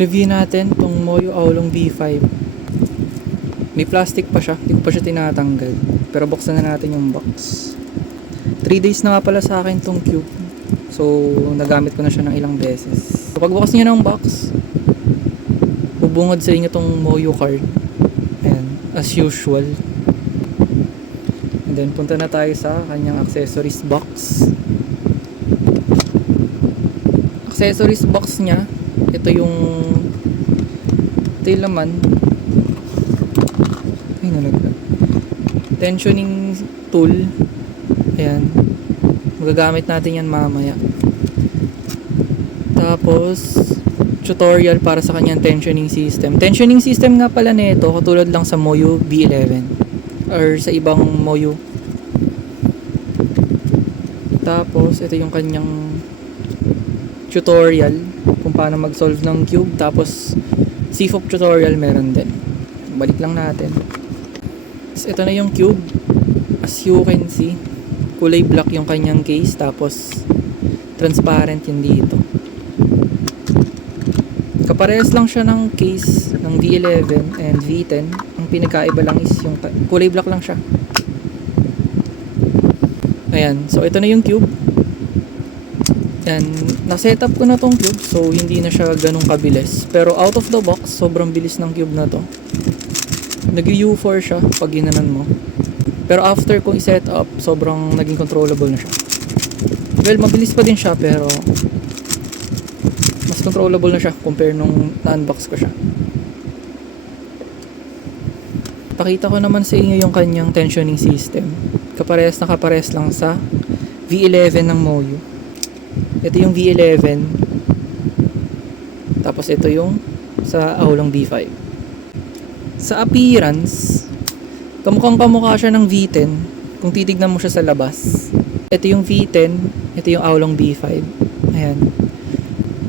Review natin tong Moyo Aulong B5. May plastic pa siya, hindi ko pa siya tinatanggal. Pero buksan na natin yung box. 3 days na nga pala sa akin tong cube. So, nagamit ko na siya ng ilang beses. So, pagbukas niyo ng box, bubungad sa inyo tong Moyo card. Ayan, as usual. And then, punta na tayo sa kanyang accessories box. Accessories box niya, ito yung laman. Ay, nalaglag. Tensioning tool. Ayan. Magagamit natin yan mamaya. Tapos, tutorial para sa kanyang tensioning system. Tensioning system nga pala nito, katulad lang sa Moyo B11 or sa ibang Moyo. Tapos, ito yung kanyang tutorial kung paano mag-solve ng cube. Tapos, CFOP tutorial meron din. Balik lang natin. So, ito na yung cube. As you can see, kulay black yung kanyang case. Tapos, transparent yung dito. Kaparehas lang siya ng case ng V11 and V10. Ang pinagkaiba lang is yung kulay black lang siya. Ayan. So, ito na yung cube. Yan, na-setup ko na tong cube, so hindi na siya ganun kabilis. Pero out of the box, sobrang bilis ng cube na to. Nag-U4 siya pag ginanan mo. Pero after ko i-set up, sobrang naging controllable na siya. Well, mabilis pa din siya, pero mas controllable na siya compare nung na-unbox ko siya. Pakita ko naman sa inyo yung kanyang tensioning system. Kaparehas na kaparehas lang sa V11 ng Moyo. Ito yung V11. Tapos ito yung sa Aulong B5. Sa appearance, kamukhang kamukha siya ng V10 kung titignan mo siya sa labas. Ito yung V10, ito yung Aulong B5. Ayan.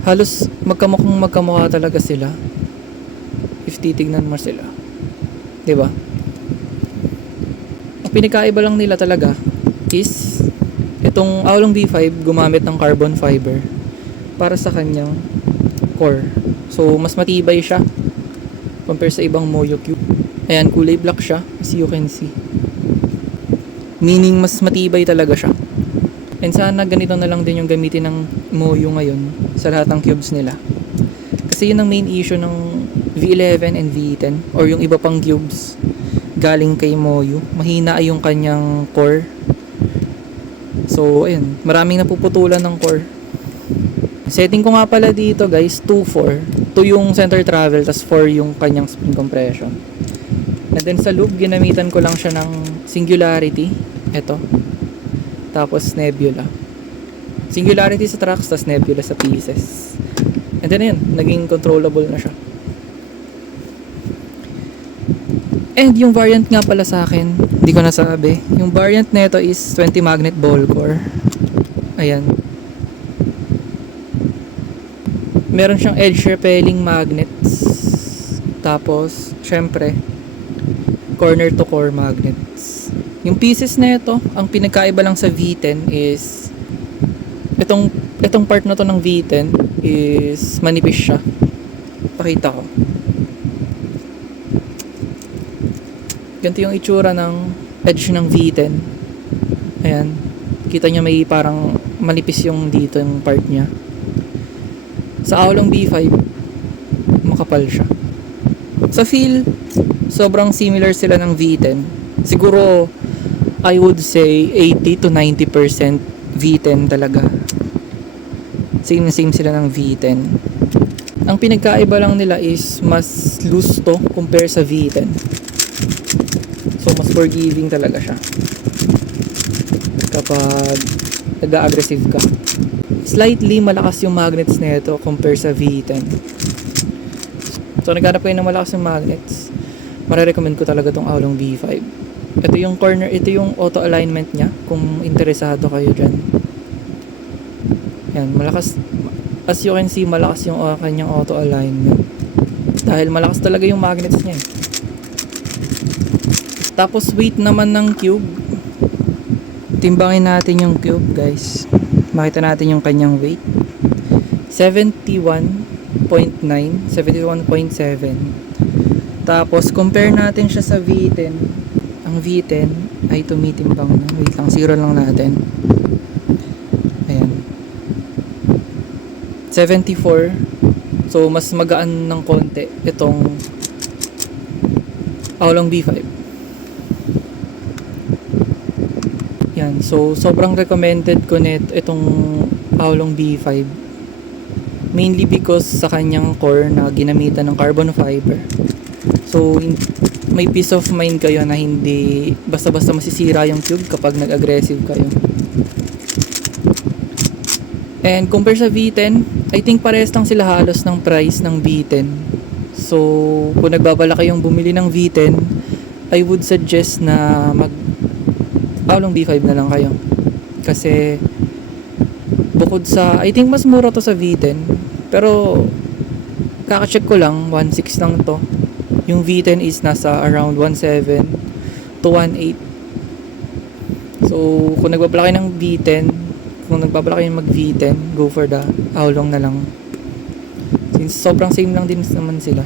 Halos magkamukha talaga sila if titignan mo sila. 'Di ba? Ang pinakaiba lang nila talaga is itong Aulong B5 gumamit ng carbon fiber para sa kanyang core. So, mas matibay siya compare sa ibang Moyo cube. Ayan, kulay black siya as you can see. Meaning, mas matibay talaga siya. And sana ganito na lang din yung gamitin ng Moyo ngayon sa lahat ng cubes nila. Kasi yun ang main issue ng V11 and V10 or yung iba pang cubes galing kay Moyo. Mahina ay yung kanyang core. So, ayun. Maraming napuputulan ng core. Setting ko nga pala dito, guys, 2-4. 2 yung center travel, tas 4 yung kanyang spin compression. And then sa loop, ginamitan ko lang siya ng singularity. Ito. Tapos nebula. Singularity sa tracks, tas nebula sa pieces. And then, ayun. Naging controllable na siya. And yung variant nga pala sa akin, hindi ko nasabi. Yung variant nito is 20 magnet ball core. Ayan. Meron siyang edge repelling magnets. Tapos, syempre, corner to core magnets. Yung pieces nito, ang pinagkaiba lang sa V10 is itong part na to ng V10 is manipis siya. Pakita ko. Ganito yung itsura ng edge ng V10. Ayan. Kita nyo may parang malipis yung dito yung part nya. Sa Aulong B5, makapal siya. Sa feel, sobrang similar sila ng V10. Siguro, I would say 80 to 90% V10 talaga. Same sila ng V10. Ang pinagkaiba lang nila is mas loose to compare sa V10. So, mas forgiving talaga siya kapag nag-aggressive ka. Slightly malakas yung magnets nito compare sa V10. So, naghanap kayo ng malakas yung magnets, marirecommend ko talaga tong Aulong B5. Ito yung corner, ito yung auto alignment niya kung interesado kayo dyan. Yan, malakas. As you can see, malakas yung kanyang auto alignment. Dahil malakas talaga yung magnets niya. Tapos weight naman ng cube. Timbangin natin yung cube, guys. Makita natin yung kanyang weight. 71 71.7. Tapos, compare natin siya sa V10. Ang V10 ay tumitimbang na. Wait lang, zero lang natin. Ayan. 74. So, mas magaan ng konti itong Aolong B5. Yan. So, sobrang recommended ko itong Aolong B5. Mainly because sa kanyang core na ginamitan ng carbon fiber. So, may peace of mind kayo na hindi basta-basta masisira yung tube kapag nag-aggressive kayo. And compare sa V10, I think parehas lang sila halos ng price ng V10. So, kung nagbabala kayong bumili ng V10, I would suggest na Aolong B5 na lang kayo. Kasi, bukod sa, I think mas mura to sa V10. Pero, kaka-check ko lang, 1.6 lang to. Yung V10 is nasa around 1.7 to 1.8. So, kung nagbabala kayo ng V10, kung nagbabala kayo mag V10, go for the Aolong na lang. Since sobrang same lang din naman sila.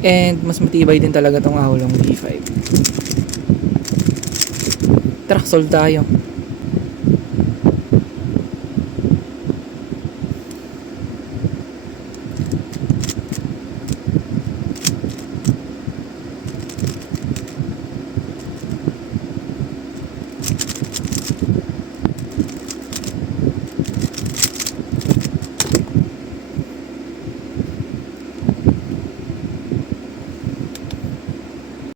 And, mas matibay din talaga tong Aolong B5. Tara, solve tayo.